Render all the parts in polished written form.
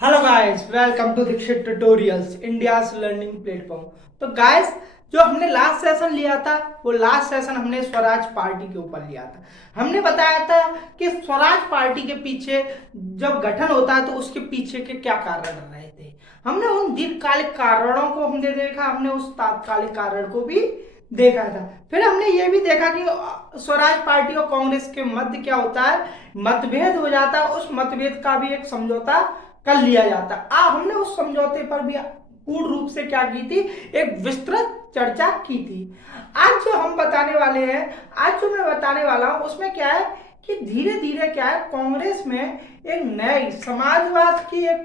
Hello guys, welcome to Dikshit tutorials, India's learning platform. तो guys, जो हमने लास्ट सेशन लिया था वो लास्ट सेशन हमने स्वराज पार्टी के ऊपर लिया था। हमने बताया था कि स्वराज पार्टी के पीछे जब गठन होता है तो उसके पीछे के क्या कारण रहे थे। हमने उन दीर्घकालिक कारणों को हमने देखा, हमने उस तात्कालिक कारण को भी देखा था। फिर हमने ये भी देखा कि स्वराज पार्टी और कांग्रेस के मध्य क्या होता है, मतभेद हो जाता है। उस मतभेद का भी एक समझौता कर लिया जाता। हमने उस समझौते पर भी पूर्ण रूप से क्या की थी, एक विस्तृत चर्चा की थी। आज जो हम बताने वाले हैं, आज जो मैं बताने वाला हूं उसमें क्या है कि धीरे धीरे क्या है, कांग्रेस में एक नई समाजवाद की एक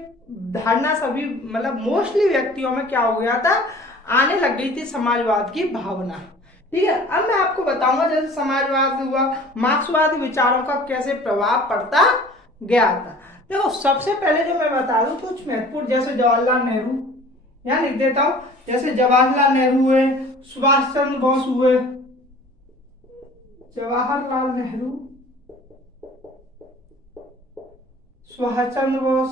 धारणा सभी मतलब मोस्टली व्यक्तियों में क्या हो गया था, आने लग गई थी समाजवाद की भावना। ठीक है, अब मैं आपको बताऊंगा जैसे समाजवाद हुआ, मार्क्सवादी विचारों का कैसे प्रभाव पड़ता गया था। देखो, सबसे पहले जो मैं बता दूं कुछ महत्वपूर्ण, जैसे जवाहरलाल नेहरू, यहाँ लिख देता हूं, जैसे जवाहरलाल नेहरू हुए, सुभाष चंद्र बोस हुए, जवाहरलाल नेहरू, सुभाष चंद्र बोस,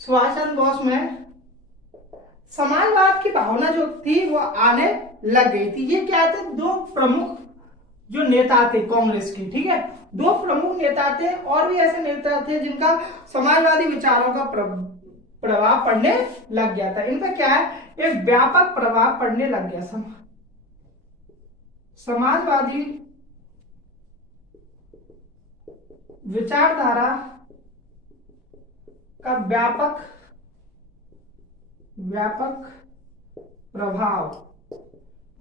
सुभाष चंद्र बोस में समाजवाद की भावना जो थी वो आने लग गई थी। ये क्या थे, दो प्रमुख जो नेता थे कांग्रेस के। ठीक है, दो प्रमुख नेता थे, और भी ऐसे नेता थे जिनका समाजवादी विचारों का प्रभाव पड़ने लग गया था। इन पे क्या है, एक व्यापक प्रभाव पड़ने लग गया। समाजवादी विचारधारा का व्यापक व्यापक प्रभाव,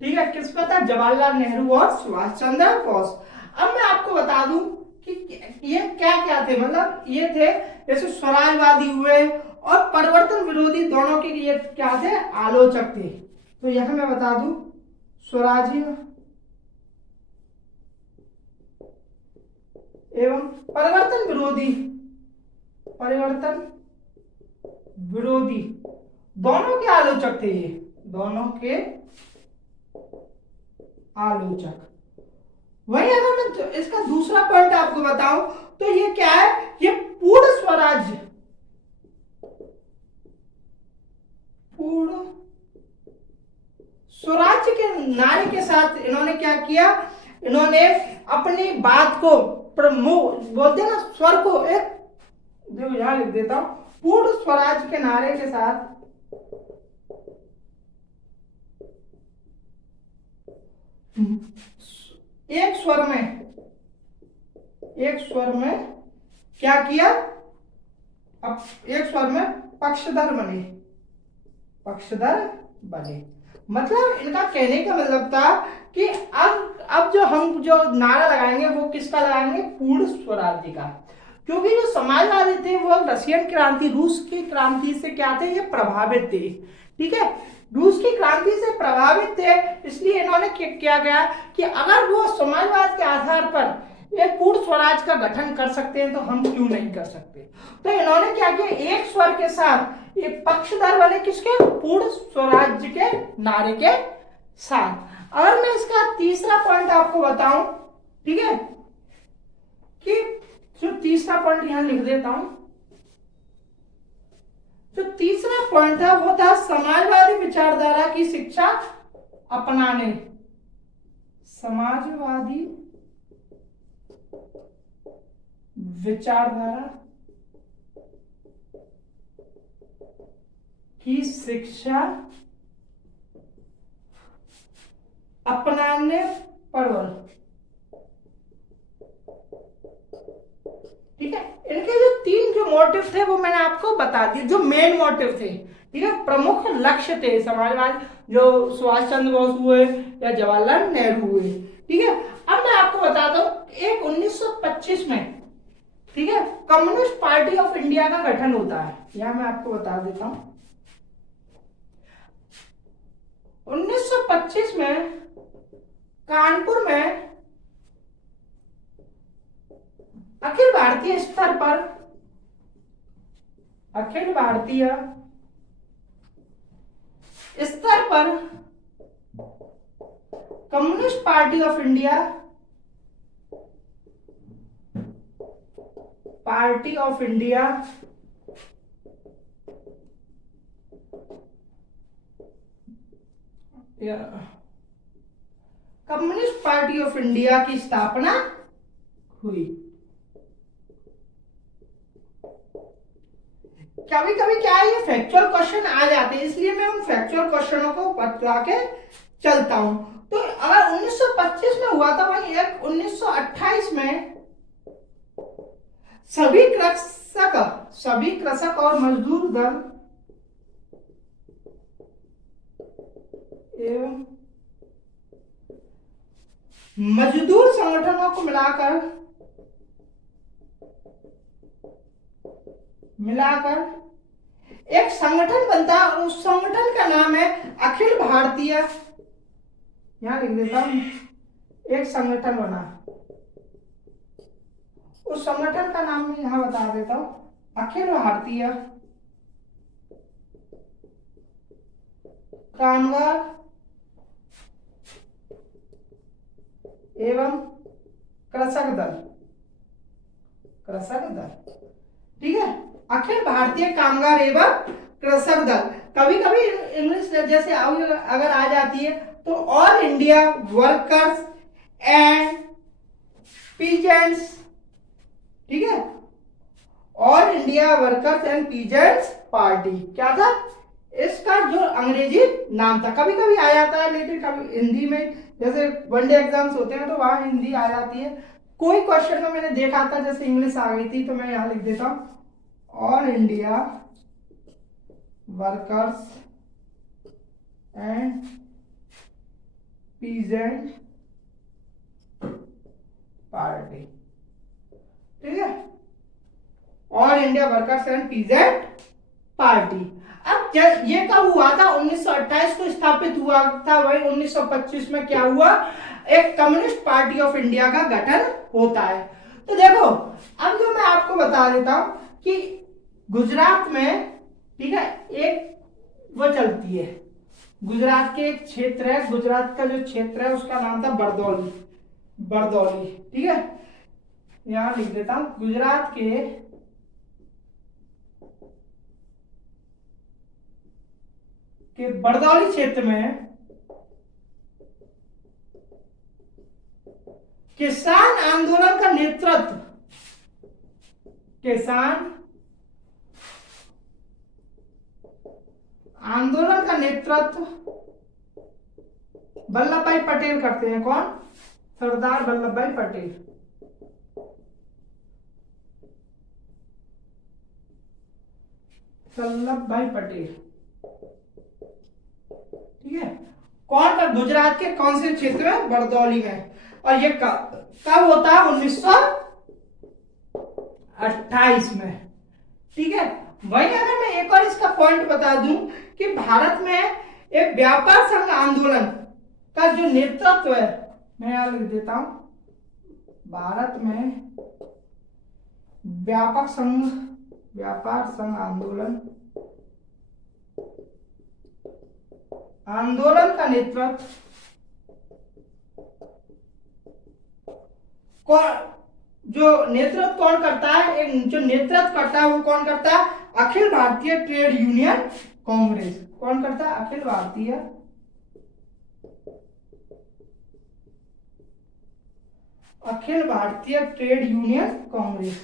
ठीक है, किस पे था, जवाहरलाल नेहरू और सुभाष चंद्र बोस। अब मैं आपको बता दूं कि ये क्या क्या थे, मतलब ये थे जैसे स्वराजवादी हुए और परिवर्तन विरोधी, दोनों के ये क्या थे, आलोचक थे। तो यह मैं बता दूं, स्वराजी एवं परिवर्तन विरोधी दोनों के आलोचक थे। ये दोनों के आलोचक। वही अगर मैं इसका दूसरा पॉइंट आपको बताऊं तो ये क्या है, ये पूर्ण स्वराज्य के नारे के साथ इन्होंने क्या किया, इन्होंने अपनी बात को प्रमोट बोलते ना, स्वर को एक, देखो यहां लिख देता हूं, पूर्ण स्वराज के नारे के साथ एक स्वर में क्या किया, अब एक स्वर में पक्षधर बने। मतलब इनका कहने का मतलब था कि अब जो हम जो नारा लगाएंगे वो किसका लगाएंगे, पूर्ण स्वराज्य का। क्योंकि जो समाजवादी थे वो रशियन क्रांति, रूस की क्रांति से क्या थे, ये प्रभावित थे। ठीक है, रूस की क्रांति से प्रभावित थे, इसलिए इन्होंने क्या गया कि अगर वो समाजवाद के आधार पर एक पूर्ण स्वराज का गठन कर सकते हैं तो हम क्यों नहीं कर सकते। तो इन्होंने क्या किया, एक स्वर के साथ ये पक्षधर बने, किसके, पूर्ण स्वराज्य के नारे के साथ। अगर मैं इसका तीसरा पॉइंट आपको बताऊं, ठीक है, कि जो तीसरा पॉइंट यहां लिख देता हूं, जो तीसरा पॉइंट था वो था समाजवादी विचारधारा की शिक्षा अपनाने। समाजवादी विचारधारा की शिक्षा अपनाने पर बल। ठीक है, इनके जो तीन जो मोटिव थे वो मैंने आपको बता दिए, जो मेन मोटिव थे। ठीक है, प्रमुख लक्ष्य थे समाजवाद, जो सुभाष चंद्र बोस हुए या जवाहरलाल नेहरू हुए। ठीक है, अब मैं आपको बताता हूं, एक 1925 में, ठीक है, कम्युनिस्ट पार्टी ऑफ इंडिया का गठन होता है। यह मैं आपको बता देता हूं, 1925 में कानपुर में अखिल भारतीय स्तर पर, अखिल भारतीय स्तर पर communist party of India party of India communist party of India की स्थापना हुई। कभी कभी क्या है, ये फैक्चुअल क्वेश्चन आ जाते हैं, इसलिए मैं उन फैक्चुअल क्वेश्चनों को बता के चलता हूं। तो अगर 1925 में हुआ था, वहीं एक 1928 में सभी कृषक और मजदूर दल एवं मजदूर संगठनों को मिलाकर एक संगठन बनता है, और उस संगठन का नाम है अखिल भारतीय, यहां लिख देता हूं, एक संगठन बना, उस संगठन का नाम मैं यहां बता देता हूं, अखिल भारतीय कामगार एवं कृषक दल, ठीक है, अखिल भारतीय कामगार एवं कृषक दल। कभी कभी इंग्लिश जैसे अगर आ जाती है तो all India workers and peasants, ठीक है, all India workers and peasants party क्या था, इसका जो अंग्रेजी नाम था। कभी कभी आ जाता है, लेकिन कभी हिंदी में, जैसे वनडे एग्जाम्स होते हैं तो वहां हिंदी आ जाती है। कोई क्वेश्चन में मैंने देखा था जैसे इंग्लिश आ गई थी, तो मैं यहां लिख देता हूं all India workers and peasant party, ठीक है, all India workers and peasant party. अब ये कब हुआ था, 1928 को स्थापित हुआ था, वही 1925 में क्या हुआ, एक कम्युनिस्ट पार्टी ऑफ इंडिया का गठन होता है। तो देखो, अब जो मैं आपको बता देता हूं कि गुजरात में, ठीक है, एक वो चलती है, गुजरात के एक क्षेत्र है, गुजरात का जो क्षेत्र है उसका नाम था बरदौली, ठीक है, यहां लिख देता हूं, गुजरात के बरदौली क्षेत्र में किसान आंदोलन का नेतृत्व, किसान आंदोलन का नेतृत्व वल्लभ भाई पटेल करते हैं। कौन? सरदार वल्लभ भाई पटेल। वल्लभ भाई पटेल, ठीक है, कौन का, गुजरात के कौन से क्षेत्र में, बरदौली में। और ये कब होता है, 1928 में, ठीक है। वहीं अगर मैं एक और इसका पॉइंट बता दूं कि भारत में एक व्यापार संघ आंदोलन का जो नेतृत्व है, मैं यहां लिख देता हूं, भारत में व्यापार संघ आंदोलन का नेतृत्व कौन करता है, एक जो नेतृत्व करता है वो कौन करता है, अखिल भारतीय ट्रेड यूनियन कांग्रेस। कौन करता है? अखिल भारतीय ट्रेड यूनियन कांग्रेस,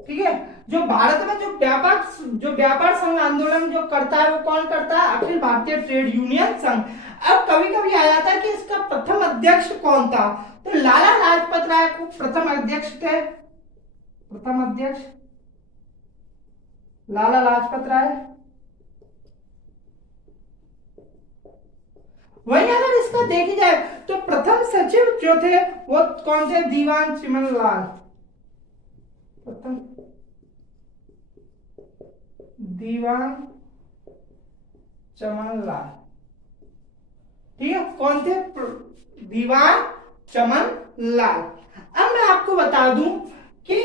ठीक है। जो भारत में जो व्यापार संघ आंदोलन जो करता है वो कौन करता है, अखिल भारतीय ट्रेड यूनियन संघ। अब कभी कभी आ जाता है कि इसका प्रथम अध्यक्ष कौन था, तो लाला लाजपत राय को प्रथम अध्यक्ष थे, लाला लाजपत राय। वहीं अगर इसका देखी जाए तो प्रथम सचिव जो थे वो कौन थे, दीवान चिमन लाल, दीवान चमन लाल, ठीक है, कौन थे, दीवान चमन लाल। अब मैं आपको बता दूं कि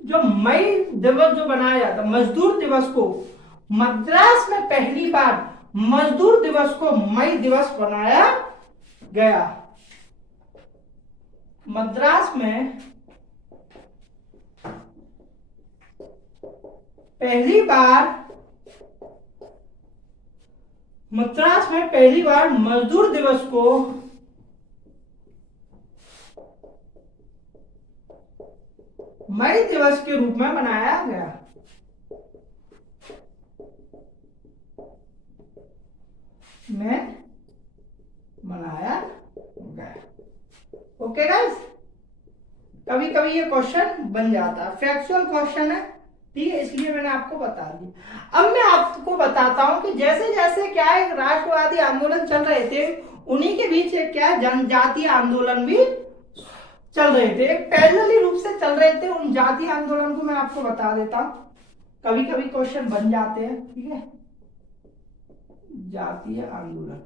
जो मई दिवस जो बनाया जाता, मजदूर दिवस को मद्रास में पहली बार मजदूर दिवस को मई दिवस बनाया गया। मद्रास में पहली बार मजदूर दिवस को मई दिवस के रूप में मनाया गया। ओके गाइस, कभी कभी ये क्वेश्चन बन जाता है, फैक्चुअल क्वेश्चन है, ठीक है, इसलिए मैंने आपको बता दिया। अब मैं आपको बताता हूं कि जैसे जैसे क्या है राष्ट्रवादी आंदोलन चल रहे थे, उन्हीं के बीच क्या जनजातीय आंदोलन भी चल रहे थे, एक पैरेलली रूप से चल रहे थे। उन जातीय आंदोलन को मैं आपको बता देता हूं, कभी कभी क्वेश्चन बन जाते हैं, ठीक है। जातीय आंदोलन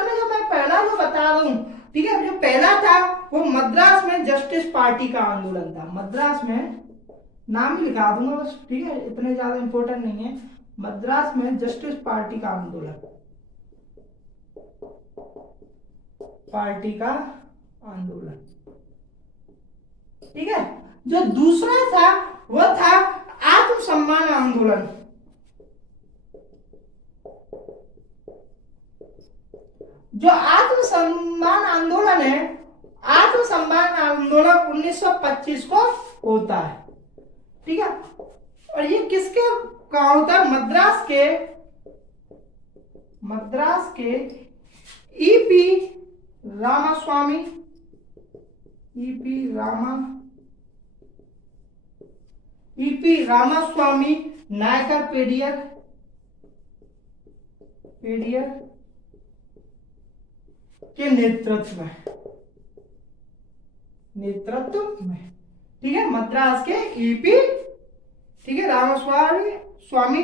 में जो मैं पहला जो बता रहा हूं, ठीक है, जो पहला था वो मद्रास में जस्टिस पार्टी का आंदोलन था। मद्रास में नाम ही लिखा दूंगा बस, ठीक है, इतने ज्यादा इंपॉर्टेंट नहीं है। मद्रास में जस्टिस पार्टी का आंदोलन, ठीक है। जो दूसरा था वो था आत्मसम्मान आंदोलन। जो आत्मसम्मान आंदोलन है, आत्मसम्मान आंदोलन 1925 को होता है, ठीक है। और ये किसके का होता है? मद्रास के ईपी रामास्वामी नायकर पेरियर के नेतृत्व में, ठीक है। मद्रास के ईपी, ठीक है, रामास्वामी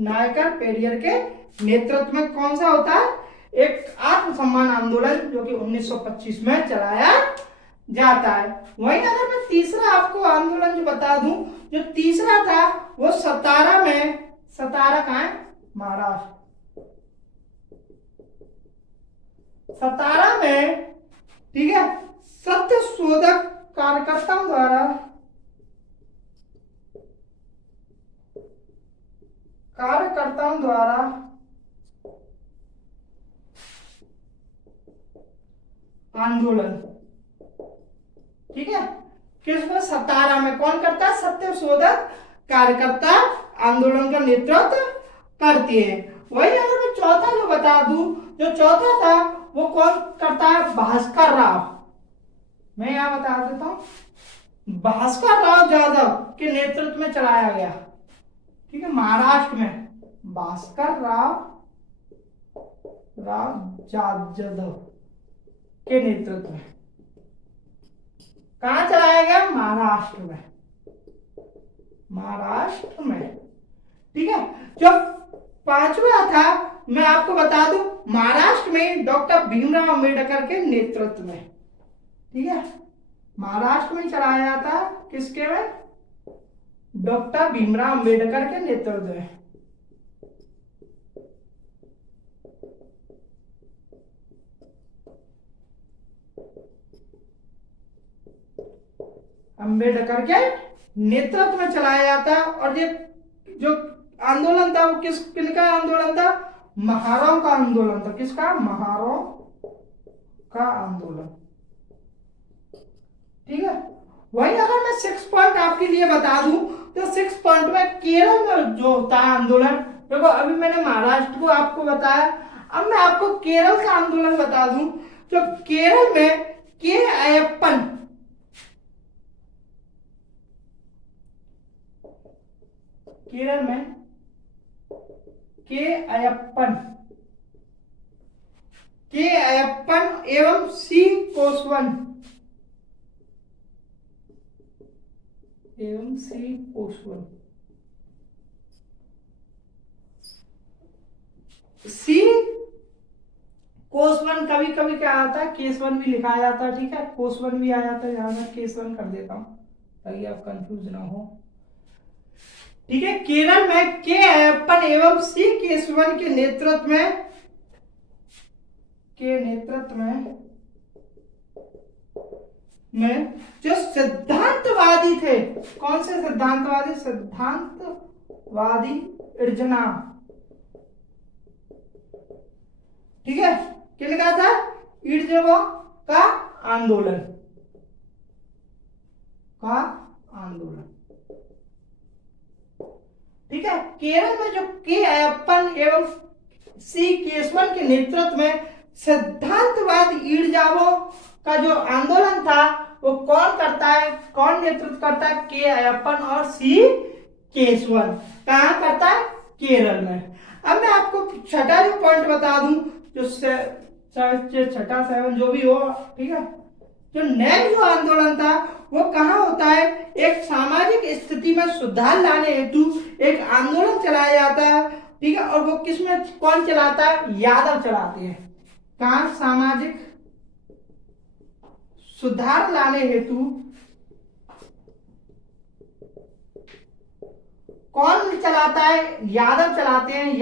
नायकर पेरियर के नेतृत्व में कौन सा होता है? एक आत्मसम्मान आंदोलन, जो कि 1925 में चलाया जाता है। वहीं अगर मैं तीसरा आपको आंदोलन जो बता दूं, जो तीसरा था वो सतारा कहाँ है? महाराष्ट्र। सतारा में, ठीक है, सत्य शोधक कार्यकर्ताओं द्वारा आंदोलन, ठीक है। किसमें? सतारा में। कौन करता है? सत्य शोधक कार्यकर्ता आंदोलन का नेतृत्व करती है। वही अगर मैं चौथा जो बता दूं, जो चौथा था वो कौन करता है? भास्कर राव। मैं यहां बता देता हूं, भास्कर राव जाधव के नेतृत्व में चलाया गया, ठीक है, महाराष्ट्र में। भास्कर राव जाधव के नेतृत्व में कहां चलाया गया? महाराष्ट्र में, ठीक है। जो पांचवा था मैं आपको बता दूं, महाराष्ट्र में डॉक्टर भीमराव अंबेडकर के नेतृत्व में, ठीक है, महाराष्ट्र में चलाया जाता है। किसके में? डॉक्टर भीमराव अंबेडकर के नेतृत्व में। अंबेडकर के नेतृत्व में चलाया जाता है। और ये जो आंदोलन था वो किनका आंदोलन था? महाराव का आंदोलन था। किसका? महाराव का आंदोलन, ठीक है। वही अगर मैं 6 पॉइंट आपके लिए बता दूं, तो 6 पॉइंट में केरल में जो होता है आंदोलन, देखो अभी मैंने महाराष्ट्र को आपको बताया, अब मैं आपको केरल का आंदोलन बता दूं। जो केरल में के अयप्पन, केरल में के अयप्पन एवं सी कोसवन सी कोसवन, कभी कभी क्या आता है केसवन भी लिखा जाता है, ठीक है, कोसवन भी आ जाता है, यहां मैं केसवन कर देता हूं ताकि आप कंफ्यूज ना हो, ठीक है। केरल में के अयप्पन एवं सी केसवन के नेतृत्व में के नेतृत्व में जो सिद्धांतवादी थे, कौन से सिद्धांतवादी? सिद्धांतवादी इर्जना, ठीक है, क्या लिखा था? इर्जवा का आंदोलन, ठीक है। केरल में जो के अयप्पन एवं सी केशवन के नेतृत्व में सिद्धांतवाद ईर्जावो का जो आंदोलन था वो कौन करता है, कौन नेतृत्व करता है? के अयप्पन और सी केशवन। कहां करता है? केरल में। अब मैं आपको छठा जो पॉइंट बता दूं, जो छठा 7 जो भी हो, ठीक है, जो नेक्स्ट जो आंदोलन था वो कहाँ होता है? एक सामाजिक स्थिति में सुधार लाने हेतु एक आंदोलन चलाया जाता है, ठीक है, और वो किसमें, कौन चलाता है? यादव चलाते हैं। कहाँ? सामाजिक सुधार लाने हेतु कौन चलाता है? यादव चलाते हैं।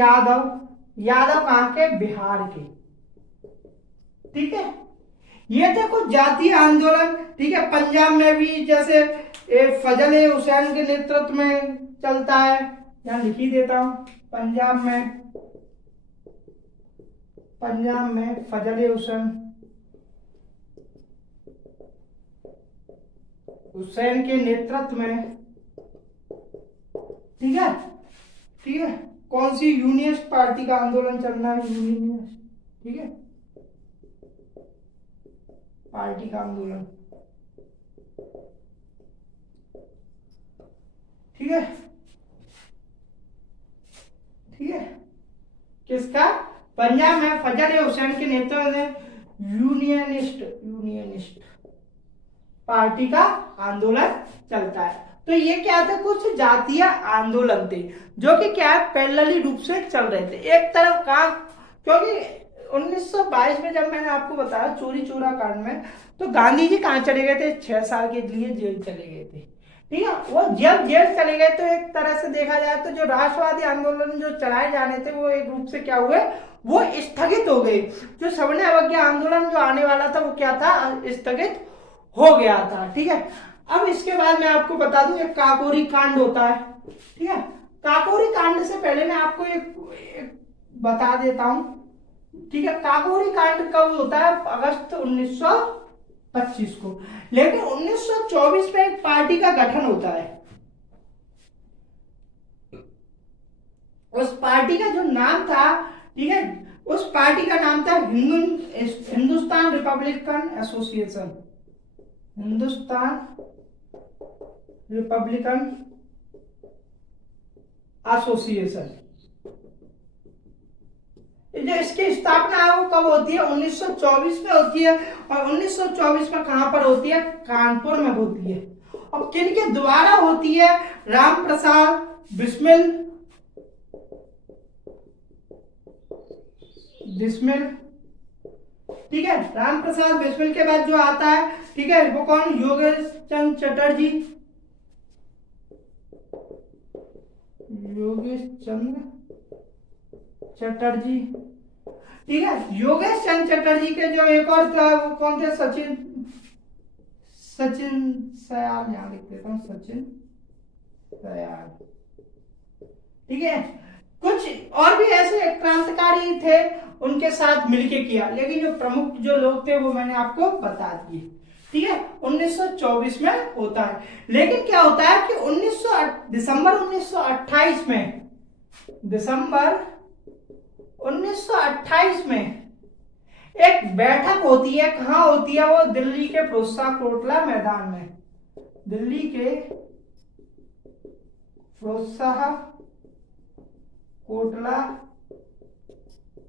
यादव कहाँ के? बिहार के, ठीक है। ये थे कुछ जातीय आंदोलन, ठीक है। पंजाब में भी जैसे फजल हुसैन के नेतृत्व में चलता है, यहां लिख ही देता हूं। पंजाब में फजल हुसैन के नेतृत्व में, ठीक है, कौन सी? यूनियनिस्ट पार्टी का आंदोलन चलना है, यूनियनिस्ट, ठीक है, पार्टी का आंदोलन, ठीक है, किसका? पंजाब में फजल हुसैन के नेतृत्व में यूनियनिस्ट पार्टी का आंदोलन चलता है। तो ये क्या थे? कुछ जातीय आंदोलन थे जो कि क्या है? पैरेलली रूप से चल रहे थे। एक तरफ काम, क्योंकि 1922 में जब मैंने आपको बताया चोरी चोरा कांड में, तो गांधी जी कहाँ चले गए थे? 6 साल के लिए जेल चले गए थे, ठीक है। वो जब जेल चले गए तो एक तरह से देखा जाए तो जो राष्ट्रवादी आंदोलन जो चलाए जाने थे वो एक रूप से क्या हुए? वो स्थगित हो गए। जो सवर्ण अवज्ञा आंदोलन जो आने वाला था वो क्या था? स्थगित हो गया था, ठीक है। अब इसके बाद मैं आपको बता दूं एक काकोरी कांड होता है, ठीक है। काकोरी कांड से पहले मैं आपको एक बता देता हूं, ठीक है। काकोरी कांड कब होता है? अगस्त 1925 को। लेकिन 1924 में एक पार्टी का गठन होता है। उस पार्टी का जो नाम था, ठीक है, उस पार्टी का नाम था Hindustan Republican association, Hindustan Republican association. जो इसकी स्थापना है वो कब होती है? 1924 में होती है। और 1924 में कहां पर होती है? कानपुर में होती है। और किनके द्वारा होती है? राम प्रसाद बिस्मिल, ठीक है। राम प्रसाद बिस्मिल के बाद जो आता है, ठीक है, वो कौन? योगेश चंद्र चटर्जी, ठीक है। योगेश चंद्र चटर्जी के जो एक और था वो कौन थे? सचिन सयाल, यहां लिख देता हूं, सचिन सयाल, ठीक है। कुछ और भी ऐसे क्रांतिकारी थे, उनके साथ मिलके किया, लेकिन जो प्रमुख जो लोग थे वो मैंने आपको बता दिए, ठीक है। 1924 में होता है। लेकिन क्या होता है कि दिसंबर 1928 में एक बैठक होती है। कहां होती है वो? दिल्ली के फिरोजशाह कोटला मैदान में, दिल्ली के फिरोजशाह कोटला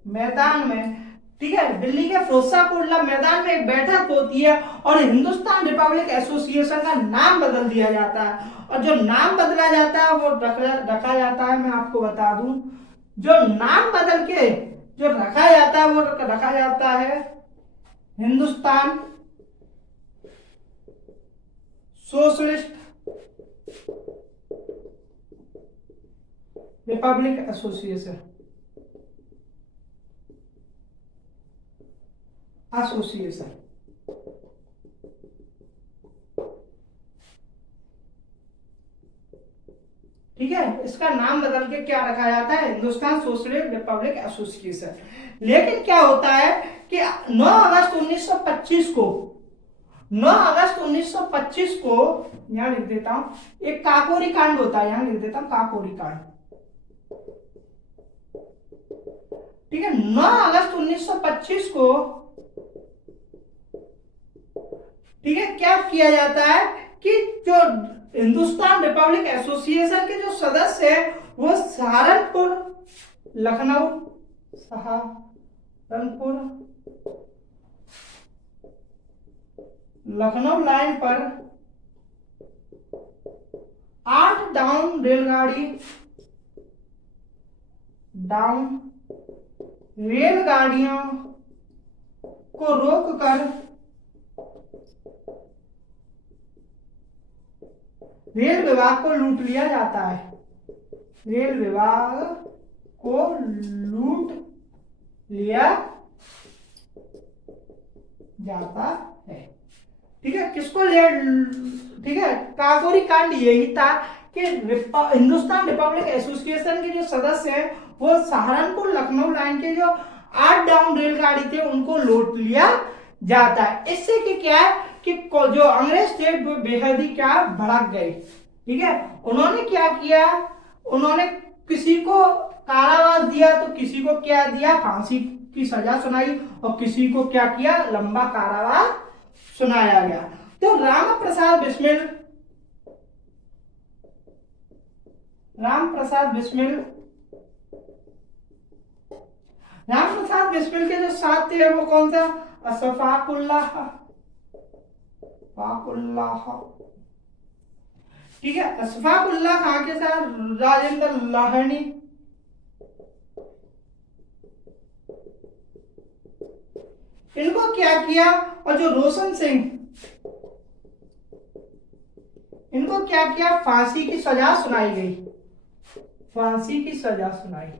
मैदान में, ठीक है। दिल्ली के फिरोजशाह कोटला मैदान में एक बैठक होती है और हिंदुस्तान रिपब्लिक एसोसिएशन का नाम बदल दिया जाता है। और जो नाम बदला जाता है वो रखा जाता है, मैं आपको बता दूं, जो नाम बदल के जो रखा जाता है वो रखा जाता है Hindustan socialist Republic association, association. ठीक है, इसका नाम बदल के क्या रखा जाता है, हिंदुस्तान सोशलिस्ट रिपब्लिक एसोसिएशन। लेकिन क्या होता है कि 9 अगस्त 1925 को 9 अगस्त 1925 को यहां लिख देता हूं, एक काकोरी कांड होता है, यहां लिख देता हूं काकोरी कांड। ठीक है, 9 अगस्त 1925 को ठीक है क्या किया जाता है कि जो हिंदुस्तान रिपब्लिक एसोसिएशन के जो सदस्य हैं वो सहारनपुर लखनऊ लाइन पर 8 रेलगाड़ियों को रोककर रेल विभाग को लूट लिया जाता है। रेल विभाग को लूट लिया जाता है। ठीक है, किसको ले, ठीक है, काकोरी कांड यही था कि हिंदुस्तान रिपब्लिक एसोसिएशन के जो सदस्य हैं वो सहारनपुर लखनऊ लाइन के जो 8 डाउन रेलगाड़ी थे उनको लूट लिया जाता है। इससे कि क्या है कि जो अंग्रेज थे वो बेहद ही क्या भड़क गए। ठीक है, उन्होंने क्या किया, उन्होंने किसी को कारावास दिया तो किसी को क्या दिया, फांसी की सजा सुनाई, और किसी को क्या किया, लंबा कारावास सुनाया गया। तो राम प्रसाद बिस्मिल के जो साथ थे वो कौन सा, अशफाकुल्लाह। ठीक है, अशफाकुल्लाह खां के साथ राजेंद्र लाहनी, इनको क्या किया, और जो रोशन सिंह, इनको क्या किया, फांसी की सजा सुनाई गई, फांसी की सजा सुनाई।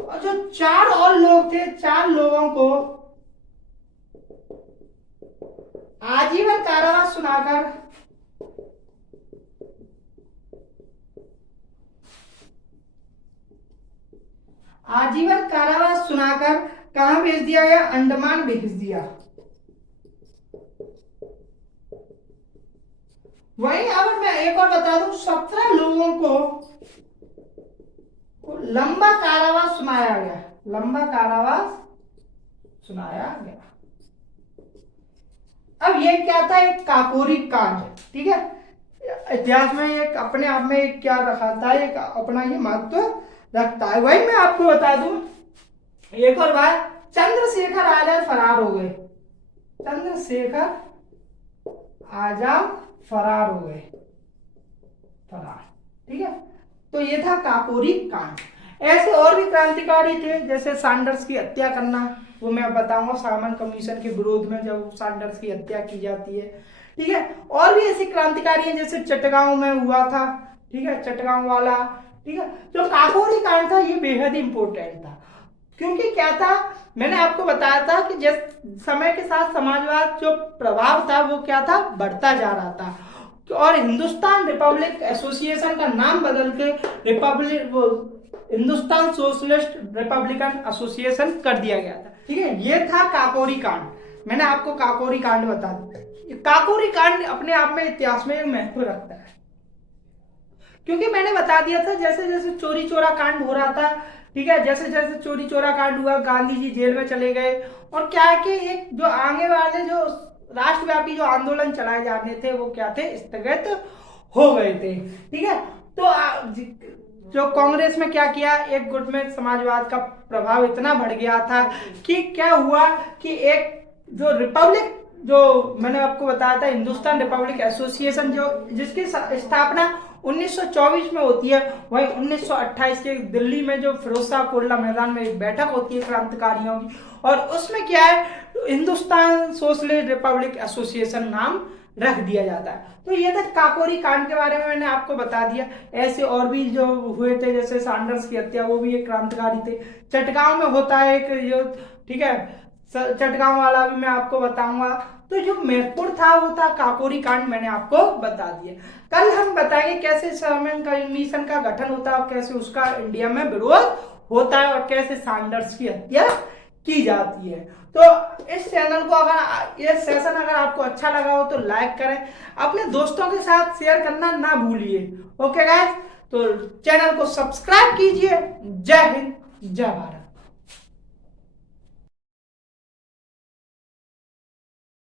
और जो 4 और लोग थे, 4 लोगों को आजीवन कारावास सुनाकर कहां भेज दिया गया, अंडमान भेज दिया। वहीं अब मैं एक और बता दूं, 17 लोगों को लंबा कारावास सुनाया गया। अब ये क्या था, एक काकोरी कांड। ठीक है, इतिहास में एक अपने आप में एक क्या रखा एक अपना ये महत्व रखता है। वही मैं आपको बता दूं एक और बात, चंद्रशेखर आजाद फरार हो गए, ठीक है, तो ये था काकोरी कांड। ऐसे और भी क्रांतिकारी थे, जैसे सैंडर्स की हत्या करना, वो मैं बताऊंगा, सामन कमीशन के विरोध में जब सैंडर्स की हत्या की जाती है। ठीक है, और भी ऐसे क्रांतिकारी हैं, जैसे चटगांव में हुआ था। ठीक है, चटगांव वाला। ठीक है, जो काकोरी कांड था ये बेहद इंपॉर्टेंट था, क्योंकि क्या था, मैंने आपको बताया था कि जिस समय के साथ समाजवाद जो प्रभाव था वो क्या था, बढ़ता जा रहा था, और हिंदुस्तान रिपब्लिक एसोसिएशन का नाम बदल के हिंदुस्तान सोशलिस्ट रिपब्लिकन एसोसिएशन कर दिया गया था। ठीक है, ये था काकोरी कांड। मैंने आपको काकोरी कांड बता दिया। काकोरी कांड अपने आप में इतिहास में एक महत्व रखता है, क्योंकि मैंने बता दिया था जैसे जैसे चोरी चोरा कांड हो रहा था। ठीक है, जैसे जैसे चोरी चोरा कांड हुआ, गांधी जी जेल में चले गए, और क्या है कि एक जो आगे वाले जो राष्ट्रव्यापी जो आंदोलन चलाए जाने थे वो क्या थे, स्थगित हो गए थे। ठीक है, तो जो कांग्रेस में क्या किया, एक गुट में समाजवाद का प्रभाव इतना बढ़ गया था कि क्या हुआ कि एक जो रिपब्लिक, जो मैंने आपको बताया था हिंदुस्तान रिपब्लिक एसोसिएशन, जो जिसकी स्थापना 1924 में होती है, वही 1928 के दिल्ली में जो फिरोजशाह कोटला मैदान में एक बैठक होती है क्रांतिकारियों की, और उसमें क्या है, हिंदुस्तान सोशलिस्ट रिपब्लिक एसोसिएशन नाम रख दिया जाता है। तो ये था काकोरी कांड के बारे में, मैंने आपको बता दिया। ऐसे और भी जो हुए थे, जैसे सैंडर्स की हत्या, वो भी एक क्रांतिकारी थे। चटगांव में होता है एक जो, ठीक है, चटगांव वाला भी मैं आपको बताऊंगा। तो जो महत्वपूर्ण था वो था काकोरी कांड, मैंने आपको बता दिया। कल हम बताएंगे कैसे समन कमीशन का गठन होता है और कैसे उसका इंडिया में विरोध होता है और कैसे सैंडर्स की हत्या की जाती है। तो इस चैनल को, अगर ये सेशन अगर आपको अच्छा लगा हो तो लाइक करें, अपने दोस्तों के साथ शेयर करना ना भूलिए। ओके गाइस, तो चैनल को सब्सक्राइब कीजिए। जय हिंद, जय भारत।